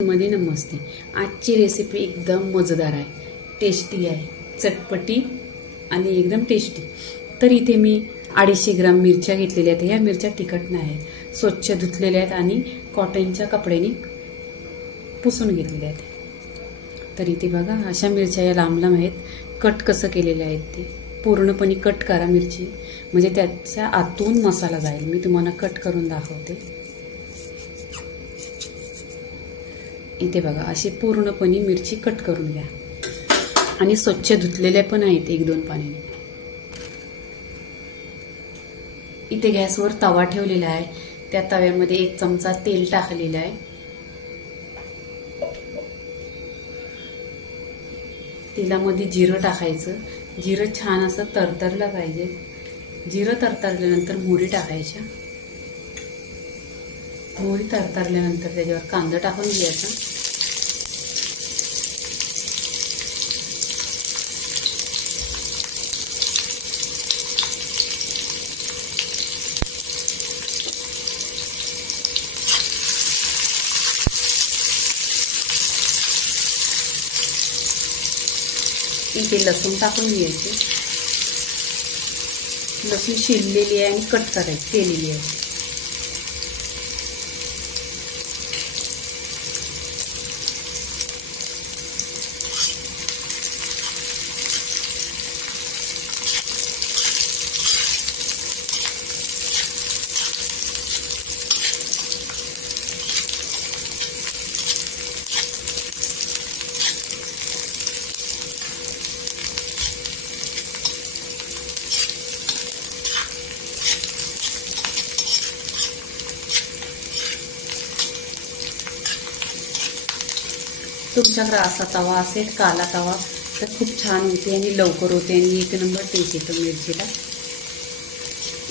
मध्ये नमस्ते। आजची रेसिपी एकदम मजेदार आहे, टेस्टी आहे, चटपटी आणि एकदम टेस्टी। तर इथे मी 250 ग्राम मिरच्या घेतलेल्या आहेत। ह्या मिरच्या तिखट नाही आहेत, स्वच्छ धुतलेल्या आहेत आणि कॉटनच्या कपड्याने पुसून घेतलेल्या आहेत। तर इथे बघा अशा मिरच्या या लांब लांब आहेत। कट कसं केलेले आहेत ते पूर्णपणे कट करा मिरची, म्हणजे त्याच्या आतून मसाला जाईल। मी तुम्हाला कट करून दाखवते। इथे बघा अशी पूर्णपणे मिरची कट करून घ्या आणि स्वच्छ धुतलेल्या पण आहेत 1-2 पाण्याने। इथे गॅसवर तवा ठेवलेला आहे, त्या तव्यामध्ये 1 चमचा तेल टाकलेला आहे। तेलामध्ये जिरं टाकायचं, जिरं छान असं तरतरलं पाहिजे। जिरं तरतरल्यानंतर मोहरी टाकायच्या, मोहरी तरतरल्यानंतर त्याच्यावर कांदा टाकून घ्यायचा। इथे लसूण टाकून घ्यायचे, लसूण शिजलेली आहे आणि कट करायची केलेली आहे। तुमच्याकडे असा तवा असेल काला तवा तर खूप छान होते आणि लवकर होते आणि 1 नंबर टेस्ट येतो मिरचीला।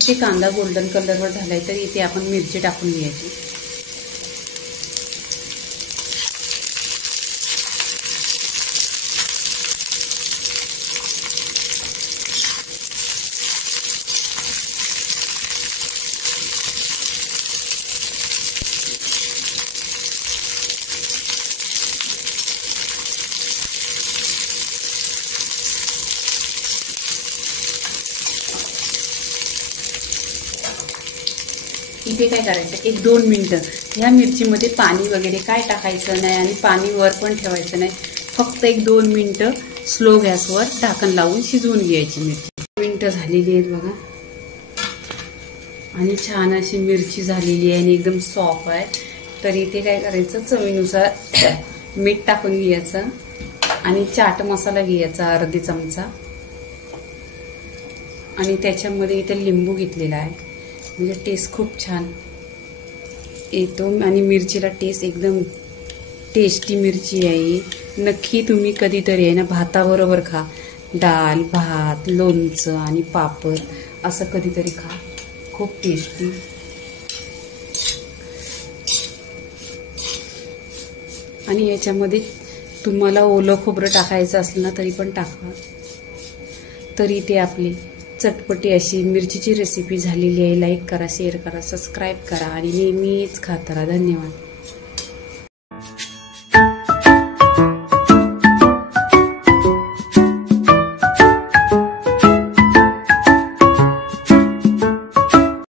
इथे कांदा गोल्डन कलरवर झालाय तर इथे आपण मिरची टाकून घ्यायची। इथे काय करायचं 1-2 मिनिटं ह्या मिरचीमध्ये पाणी वगैरे काय टाकायचं नाही आणि पाणी वर पण ठेवायचं नाही। फक्त 1-2 मिनिटं स्लो गॅसवर ढाकण लावून शिजवून घ्यायची मिरची। मिनिटं झालेली आहेत बघा आणि छान अशी मिरची झालेली आहे आणि एकदम सॉफ्ट आहे। तर इथे काय करायचं चवीनुसार मीठ टाकून घ्यायचं आणि चाट मसाला घ्यायचा अर्धी चमचा आणि त्याच्यामध्ये इथे लिंबू घेतलेला आहे, म्हणजे टेस्ट खूप छान येतो आणि मिरचीला टेस्ट एकदम टेस्टी मिरची आहे। नक्की तुम्ही कधीतरी आहे ना भाताबरोबर खा, डाळ भात लोणचं आणि पापड असं कधीतरी खा, खूप टेस्टी। आणि याच्यामध्ये तुम्हाला ओलं खोबरं टाकायचं असलं ना तरी पण टाका। तरी ते आपली चटपटी अशी मिरचीची रेसिपी झालेली आहे। लाईक करा, शेअर करा, सबस्क्राईब करा आणि नेहमीच खात राहा। धन्यवाद।